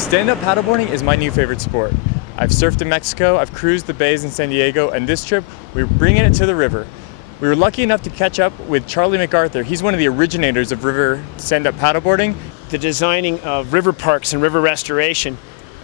Stand-up paddleboarding is my new favorite sport. I've surfed in Mexico, I've cruised the bays in San Diego, and this trip, we're bringing it to the river. We were lucky enough to catch up with Charlie MacArthur. He's one of the originators of river stand-up paddleboarding. The designing of river parks and river restoration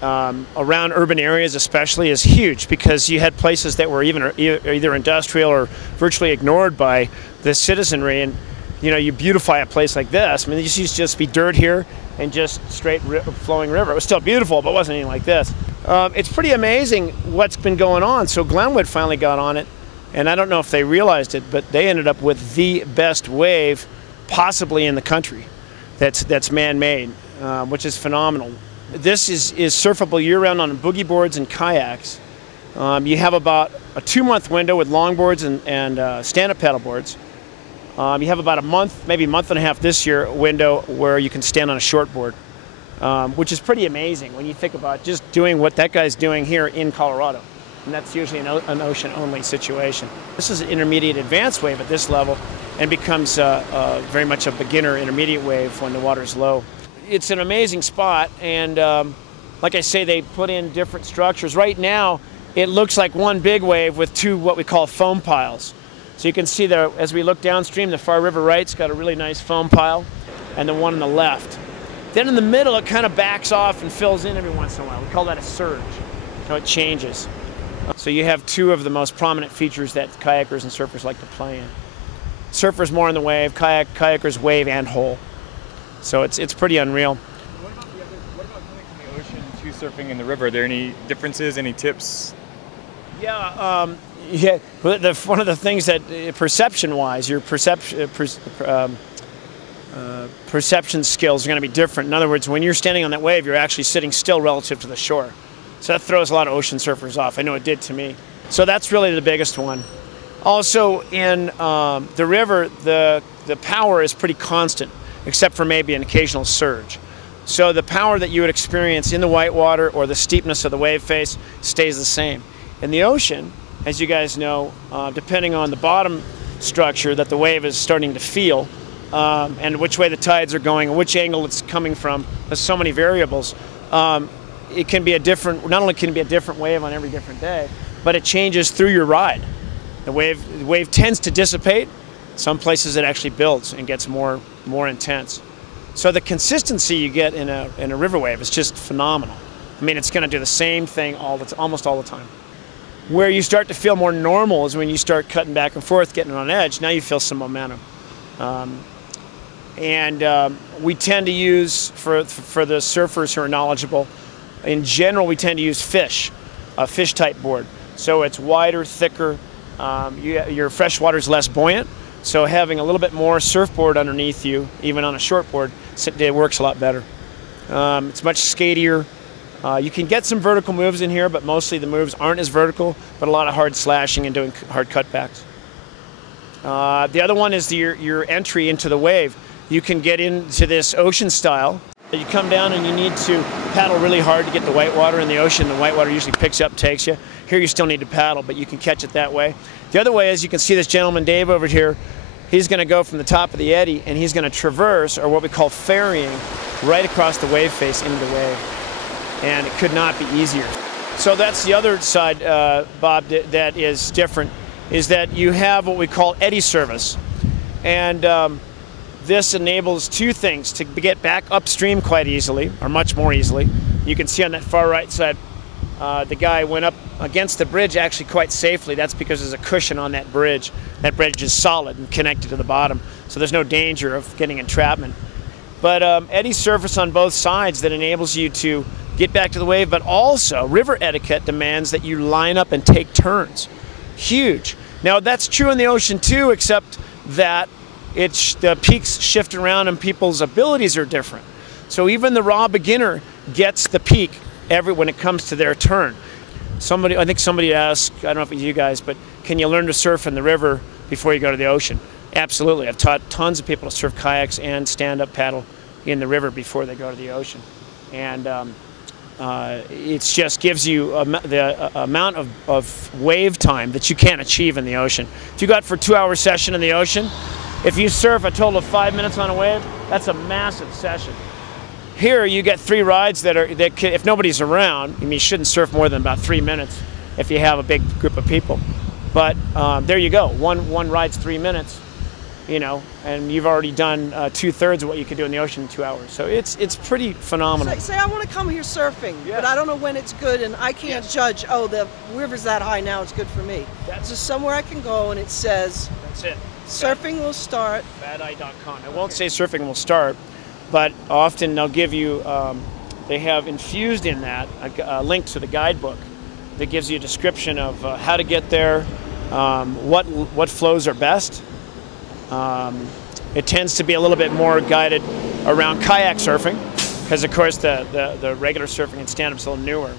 around urban areas especially is huge, because you had places that were either industrial or virtually ignored by the citizenry, and you beautify a place like this. I mean, there used to just be dirt here and just straight flowing river. It was still beautiful, but it wasn't anything like this. It's pretty amazing what's been going on. So Glenwood finally got on it, and I don't know if they realized it, but they ended up with the best wave possibly in the country that's man-made, which is phenomenal. This is surfable year-round on boogie boards and kayaks. You have about a 2-month window with longboards and stand-up paddle boards. You have about a month, maybe a month and a half this year window where you can stand on a shortboard, which is pretty amazing when you think about just doing what that guy's doing here in Colorado. And that's usually an ocean-only situation. This is an intermediate advanced wave at this level and becomes very much a beginner intermediate wave when the water's low. It's an amazing spot, and like I say, they put in different structures. Right now, it looks like one big wave with two what we call foam piles. So you can see there, as we look downstream, the far river right's got a really nice foam pile, and the one on the left. Then in the middle, it kind of backs off and fills in every once in a while. We call that a surge. So it changes. So you have two of the most prominent features that kayakers and surfers like to play in. Surfers more in the wave, kayakers wave and hole. So it's pretty unreal. What about coming from the ocean to surfing in the river? Are there any differences, any tips? Yeah, one of the things that perception-wise, your perception skills are going to be different. In other words, when you're standing on that wave, you're actually sitting still relative to the shore. So that throws a lot of ocean surfers off. I know it did to me. So that's really the biggest one. Also, in the river, the power is pretty constant, except for maybe an occasional surge. So the power that you would experience in the whitewater or the steepness of the wave face stays the same. In the ocean, as you guys know, depending on the bottom structure that the wave is starting to feel, and which way the tides are going, and which angle it's coming from, there's so many variables. It can be a different, not only can it be a different wave on every different day, but it changes through your ride. The wave tends to dissipate. Some places it actually builds and gets more intense. So the consistency you get in a river wave is just phenomenal. I mean, it's going to do the same thing almost all the time. Where you start to feel more normal is when you start cutting back and forth, getting on edge. Now you feel some momentum. We tend to use, for the surfers who are knowledgeable, in general we tend to use a fish type board. So it's wider, thicker, your fresh water is less buoyant, so having a little bit more surfboard underneath you, even on a shortboard, it works a lot better. It's much skatier. You can get some vertical moves in here, but mostly the moves aren't as vertical, but a lot of hard slashing and doing hard cutbacks. The other one is your entry into the wave. You can get into this ocean style. You come down and you need to paddle really hard to get the whitewater in the ocean. The whitewater usually picks up, takes you. Here you still need to paddle, but you can catch it that way. The other way is you can see this gentleman, Dave, over here. He's going to go from the top of the eddy, and he's going to traverse, or what we call ferrying, right across the wave face into the wave. And it could not be easier. So that's the other side, Bob, that is different, is that you have what we call eddy service. And this enables two things: to get back upstream quite easily, or much more easily. You can see on that far right side, the guy went up against the bridge actually quite safely. That's because there's a cushion on that bridge. That bridge is solid and connected to the bottom, so there's no danger of getting entrapment. But eddy surface on both sides that enables you to get back to the wave, but also river etiquette demands that you line up and take turns. Huge. Now that's true in the ocean too, except that the peaks shift around and people's abilities are different. So even the raw beginner gets the peak when it comes to their turn. I think somebody asked, I don't know if it was you guys, but can you learn to surf in the river before you go to the ocean? Absolutely. I've taught tons of people to surf kayaks and stand-up paddle in the river before they go to the ocean. And it just gives you the amount of wave time that you can't achieve in the ocean. If you got for a 2-hour session in the ocean, if you surf a total of 5 minutes on a wave, that's a massive session. Here you get 3 rides that if nobody's around, I mean, you shouldn't surf more than about 3 minutes if you have a big group of people. But there you go. One ride's 3 minutes, you know, and you've already done 2/3 of what you could do in the ocean in 2 hours. So it's pretty phenomenal. Say I want to come here surfing, but I don't know when it's good, and I can't judge. Oh, the river's that high now; it's good for me. That's just somewhere I can go, and it says. That's it. Surfing will start. Badeye.com. It won't say surfing will start, but often they'll give you. They have infused in that a link to the guidebook that gives you a description of how to get there, what flows are best. It tends to be a little bit more guided around kayak surfing, because of course the regular surfing and stand-up's a little newer.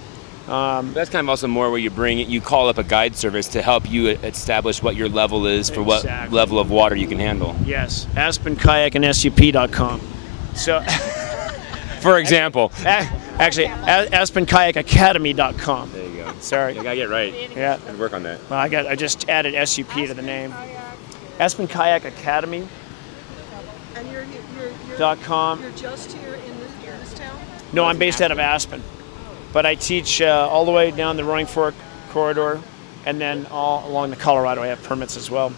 That's kind of also more where you call up a guide service to help you establish what your level is for what level of water you can handle. Yes, Aspen Kayak and SUP.com. So, for example, actually, AspenKayakAcademy.com. There you go. Sorry. I gotta get right. Yeah. And work on that. Well, I just added SUP to the name. Aspen Kayak Academy. And you're .com. You're just here in this town? No, I'm based out of Aspen, but I teach all the way down the Roaring Fork corridor, and then all along the Colorado. I have permits as well.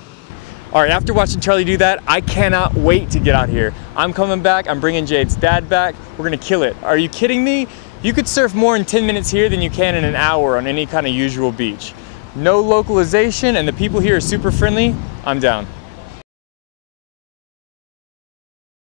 All right, after watching Charlie do that, I cannot wait to get out here. I'm coming back, I'm bringing Jade's dad back. We're gonna kill it. Are you kidding me? You could surf more in 10 minutes here than you can in an hour on any kind of usual beach. No localization, and the people here are super friendly. I'm down.